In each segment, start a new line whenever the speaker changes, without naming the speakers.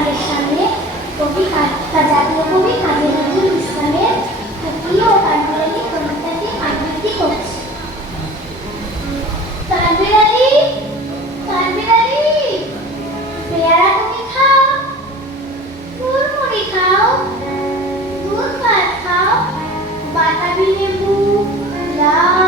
তাদের সামনে কবি জাতীয় কবি কাজী নজরুল ইসলামের কবিতাটি আবৃত্তি করছে। খাও দুধ খাও, বাতাবি লেবু, লাউ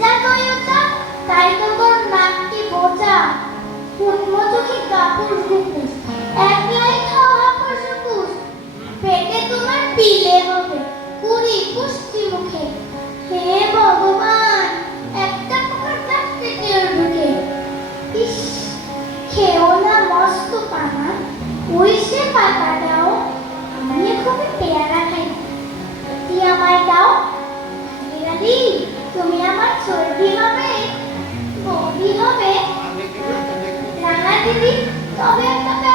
যা তাই তো তোর নাকটি বোঝা। ফুটমো মুখে। হে ভগবান, একটা পোকার ইস, খেও না মস্ত পানা। ওই সে পাতা দাও আমি খুবই পেয়ারা চর্বি হবে গভীর হবে। রাঙা দিদি তবে একটা